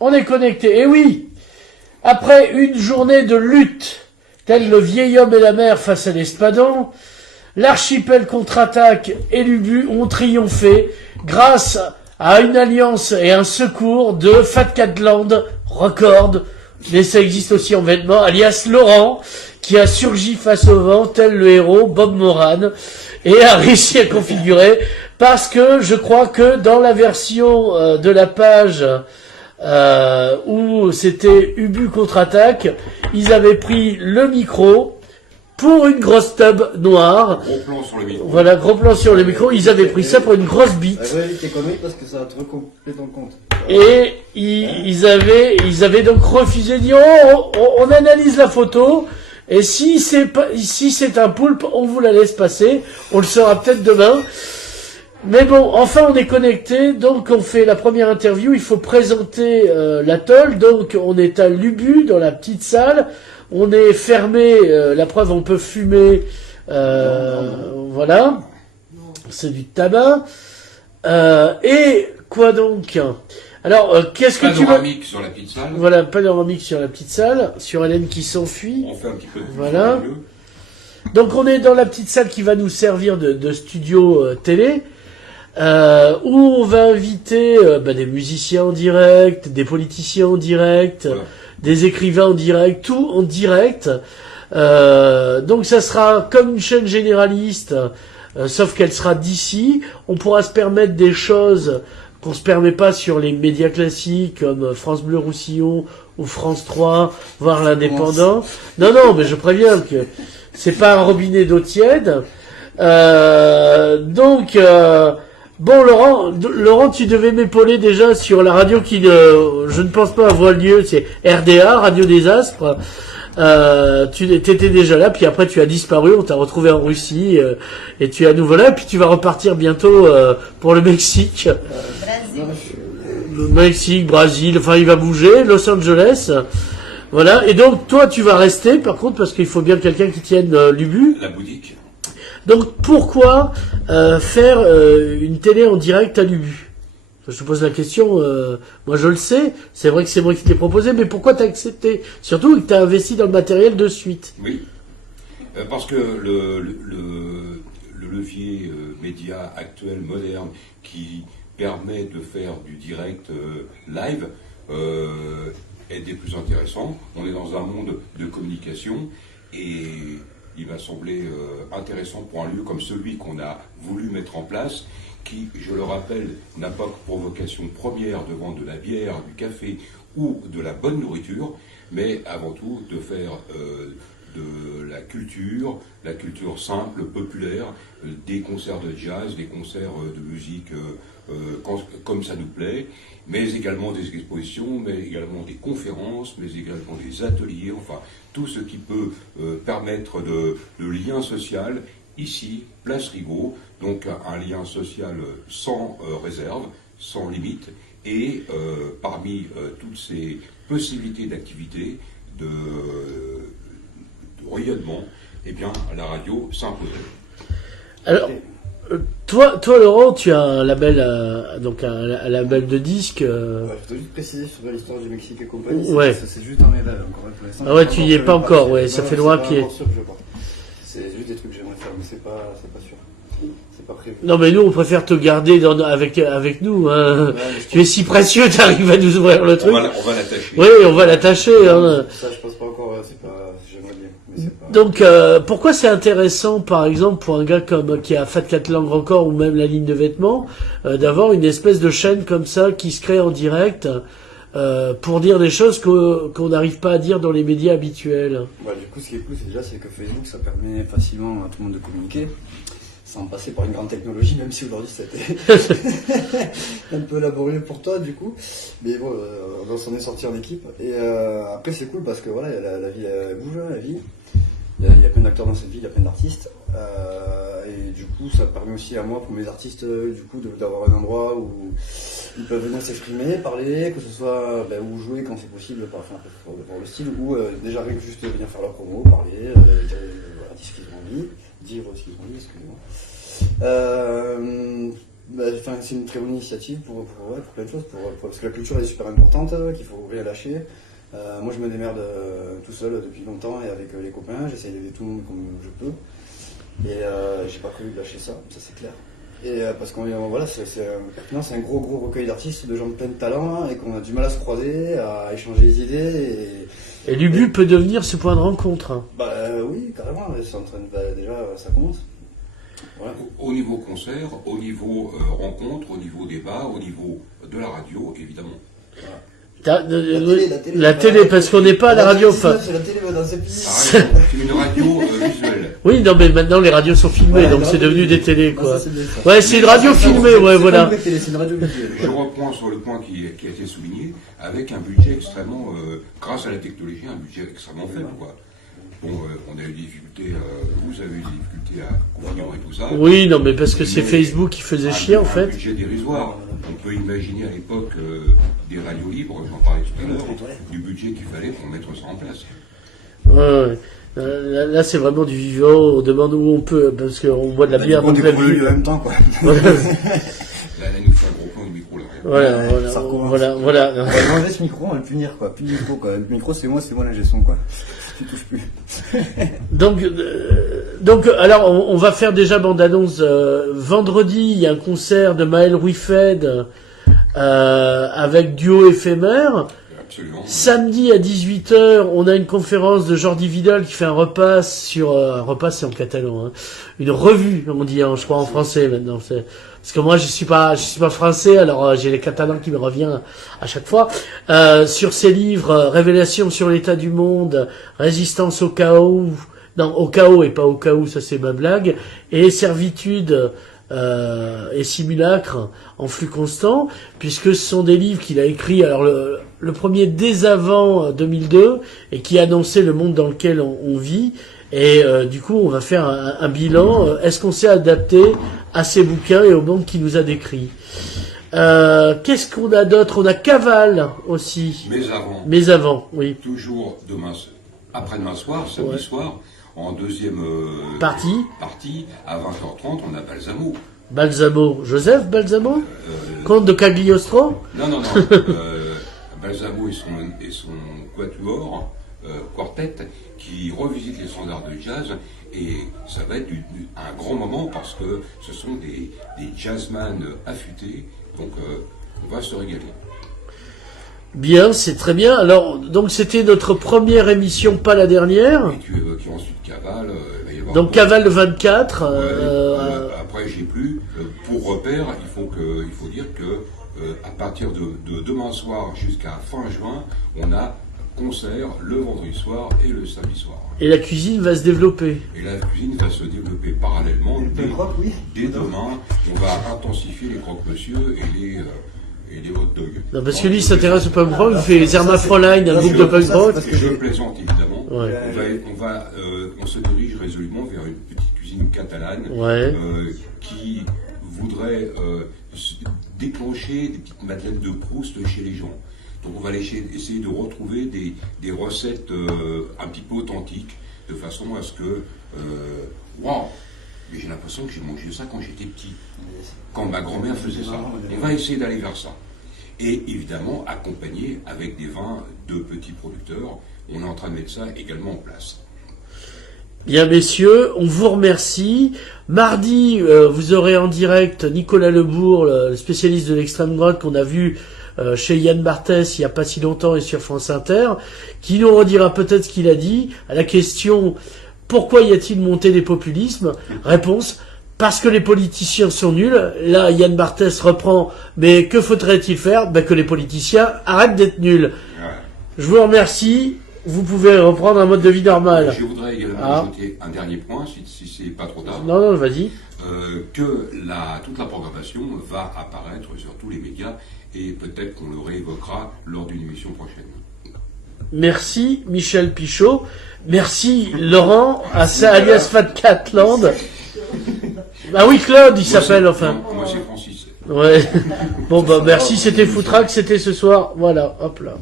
On est connecté. Et oui, après une journée de lutte, tel le vieil homme et la mer face à l'espadon, l'archipel contre-attaque et l'Ubu ont triomphé grâce à une alliance et un secours de Fat Catland Record, mais ça existe aussi en vêtements, alias Laurent, qui a surgi face au vent, tel le héros Bob Moran, et a réussi à configurer, parce que je crois que dans la version de la page où c'était Ubu contre-attaque, ils avaient pris le micro pour une grosse tub noire. Gros plan sur le micro. Voilà, gros plan sur le micro. Ils avaient pris ça pour une grosse bite. Ouais, t'es connu parce que ça va te recompléter dans le compte. Et ils avaient donc refusé de dire on analyse la photo et si c'est un poulpe, on vous la laisse passer. On le saura peut-être demain. Mais bon, enfin on est connecté, donc on fait la première interview, il faut présenter l'atoll, donc on est à l'Ubu, dans la petite salle, on est fermé, la preuve on peut fumer, voilà, c'est du tabac, et quoi donc? Alors, qu'est-ce que tu veux? Panoramique sur la petite salle. Voilà, panoramique sur la petite salle, sur Hélène qui s'enfuit. On fait un petit peu de Voilà. milieu. Donc on est dans la petite salle qui va nous servir de studio télé, où on va inviter des musiciens en direct, des politiciens en direct, Voilà. des écrivains en direct, tout en direct. Donc ça sera comme une chaîne généraliste, sauf qu'elle sera d'ici. On pourra se permettre des choses qu'on se permet pas sur les médias classiques comme France Bleu Roussillon ou France 3, voire l'Indépendant. Non, mais je préviens que c'est pas un robinet d'eau tiède. Bon, Laurent, tu devais m'épauler déjà sur la radio qui je ne pense pas avoir lieu, c'est RDA, Radio des Aspres. Tu étais déjà là, puis après tu as disparu, on t'a retrouvé en Russie, et tu es à nouveau là, puis tu vas repartir bientôt pour le Mexique. Le Mexique, Brésil, enfin il va bouger, Los Angeles. Voilà, et donc toi tu vas rester par contre parce qu'il faut bien quelqu'un qui tienne l'Ubu. La boutique. Donc pourquoi faire une télé en direct à l'Ubu? Je te pose la question, moi je le sais, c'est vrai que c'est moi qui t'ai proposé, mais pourquoi t'as accepté? Surtout que t'as investi dans le matériel de suite. Oui. Parce que le levier média actuel, moderne, qui permet de faire du direct live, est des plus intéressants. On est dans un monde de communication et il m'a semblé intéressant pour un lieu comme celui qu'on a voulu mettre en place, qui, je le rappelle, n'a pas pour vocation première de vendre de la bière, du café ou de la bonne nourriture, mais avant tout de faire de la culture simple, populaire, des concerts de jazz, des concerts de musique comme ça nous plaît, mais également des expositions, mais également des conférences, mais également des ateliers, enfin tout ce qui peut permettre de lien social. Ici, Place Rigaud, donc un lien social sans réserve, sans limite, et parmi toutes ces possibilités d'activité, de rayonnement, eh bien, la radio s'imposait. Alors, toi Laurent, tu as un label, donc un label de disques. Ouais, je dois juste préciser sur l'histoire du Mexique et compagnie. Ouais. C'est juste un état encore pour l'instant. Ah ouais, tu y es pas encore, ouais, ça fait loin à pied. C'est juste des trucs que j'aimerais faire, mais c'est pas sûr. C'est pas prévu. Non mais nous on préfère te garder avec nous. Hein. Ouais, tu es si précieux, t'arrives à nous ouvrir le truc. On va l'attacher. Oui, on va l'attacher. Hein. Ça, je pense pas encore. C'est pas. J'aimerais bien. Mais c'est pas... Donc pourquoi c'est intéressant, par exemple, pour un gars comme qui a Fat Cat Lang encore ou même la ligne de vêtements, d'avoir une espèce de chaîne comme ça qui se crée en direct pour dire des choses qu'on n'arrive pas à dire dans les médias habituels. Ouais, du coup, ce qui est cool, c'est que Facebook, ça permet facilement à tout le monde de communiquer, sans passer par une grande technologie, même si aujourd'hui c'était un peu laborieux pour toi, du coup. Mais bon, on s'en est sorti en équipe. Et après, c'est cool parce que voilà, la vie elle bouge, hein, la vie. Il y a plein d'acteurs dans cette ville, il y a plein d'artistes. Et du coup, ça permet aussi à moi, pour mes artistes, du coup, d'avoir un endroit où ils peuvent venir s'exprimer, parler, que ce soit ou jouer quand c'est possible, pour le style, ou déjà rien que juste venir faire leur promo, parler, dire ce qu'ils ont envie, dire ce qu'ils ont envie, excusez-moi. Enfin, c'est une très bonne initiative pour plein de choses, parce que la culture elle est super importante, qu'il faut rien lâcher. Moi je me démerde tout seul depuis longtemps et avec les copains, j'essaye d'aider tout le monde comme je peux. Et j'ai pas prévu de lâcher ça c'est clair. Et parce qu'on voilà, c'est un gros recueil d'artistes, de gens de plein de talent, et qu'on a du mal à se croiser, à échanger les idées. Et l'Ubu peut devenir ce point de rencontre. Hein. Oui, carrément, c'est en train de, déjà ça commence. Voilà. Au niveau concert, au niveau rencontre, au niveau débat, au niveau de la radio, évidemment. Voilà. La télé, parce qu'on n'est pas à la radio. Enfin, c'est la télé dans ces pays. C'est une radio visuelle. Oui, non, mais maintenant les radios sont filmées, donc c'est devenu des télés, quoi. Ouais, c'est une Ah, radio filmée, ouais, voilà. C'est une radio visuelle. Je reprends sur le point qui a été souligné, avec un budget extrêmement, grâce à la technologie, un budget extrêmement faible, quoi. Bon, on a eu des difficultés, vous avez eu des difficultés à configurer tout ça. Oui, non, mais parce que c'est Facebook qui faisait chier, en fait. Un budget dérisoire. On peut imaginer à l'époque des radios libres, j'en parlais tout à l'heure, du budget qu'il fallait pour mettre ça en place. Ouais. Là, c'est vraiment du vivant, on demande où on peut, parce qu'on voit de la bière On dans la découvre ville. en même temps, quoi. Voilà. Là, il nous fait un gros plan de micro, là. Voilà. On va manger ce micro, on va le punir, quoi. Plus de micro, quoi. Le micro, c'est moi l'ingé son, quoi. Tu touches plus. Donc, alors, on va faire déjà bande-annonce. Vendredi, il y a un concert de Maël Ruifed avec duo éphémère. Absolument. Samedi à 18h, on a une conférence de Jordi Vidal qui fait un repas sur... un repas, c'est en catalan. Hein, une revue, on dit, hein, je crois en français maintenant. Parce que moi, je suis pas français, alors j'ai les catalans qui me reviennent à chaque fois. Sur ses livres, Révélations sur l'état du monde, Résistance au chaos... Non, au chaos et pas au chaos, ça c'est ma blague. Et Servitude... et Simulacre en flux constant, puisque ce sont des livres qu'il a écrits, alors le premier dès avant 2002, et qui annonçait le monde dans lequel on vit, et du coup on va faire un bilan, est-ce qu'on s'est adapté à ces bouquins et au monde qu'il nous a décrit. Qu'est-ce qu'on a d'autre? On a Cavale aussi. Mais avant, oui. Toujours après-demain soir, samedi soir, en deuxième partie, à 20h30, on a Balsamo. Balsamo, Joseph Balsamo, comte de Cagliostro. Non. Balsamo et son quatuor, quartet, qui revisite les standards de jazz, et ça va être un grand moment parce que ce sont des jazzman affûtés, donc on va se régaler. Bien, c'est très bien. Alors, donc c'était notre première émission, pas la dernière. Et tu évoquais ensuite Cavale. Il va y avoir donc Cavale le 24. Après, j'ai plus. Pour repère, il faut dire que à partir de demain soir jusqu'à fin juin, on a concert le vendredi soir et le samedi soir. Et la cuisine va se développer. Et la cuisine va se développer parallèlement. Dès demain, on va intensifier les croque-monsieur et les hot dogs. Non, parce que lui, il s'intéresse au punk rock, il fait les Fräulein, un groupe de punk rock. Je plaisante évidemment. Ouais. On se dirige résolument vers une petite cuisine catalane qui voudrait déclencher des petites madeleines de Proust chez les gens. Donc on va essayer de retrouver des recettes un petit peu authentiques, de façon à ce que... Waouh! Mais j'ai l'impression que j'ai mangé ça quand j'étais petit, quand ma grand-mère faisait ça. On va essayer d'aller vers ça. Et évidemment, accompagné avec des vins de petits producteurs. On est en train de mettre ça également en place. Bien, messieurs, on vous remercie. Mardi, vous aurez en direct Nicolas Lebourg, le spécialiste de l'extrême droite qu'on a vu chez Yann Barthès il n'y a pas si longtemps et sur France Inter, qui nous redira peut-être ce qu'il a dit à la question... Pourquoi y a-t-il montée des populismes? Réponse, parce que les politiciens sont nuls. Là, Yann Barthès reprend, mais que faudrait-il faire? Que les politiciens arrêtent d'être nuls. Ouais. Je vous remercie. Vous pouvez reprendre un mode de vie normal. Je voudrais également ajouter un dernier point, si c'est pas trop tard. Non, vas-y. Que toute la programmation va apparaître sur tous les médias et peut-être qu'on le réévoquera lors d'une émission prochaine. Merci Michel Pichot. Merci Laurent, alias Fat Catland. Ah oui, Claude, il s'appelle enfin. Moi c'est Francis. Ouais. Bon merci, c'était Foutraque, c'était ce soir. Voilà, hop là.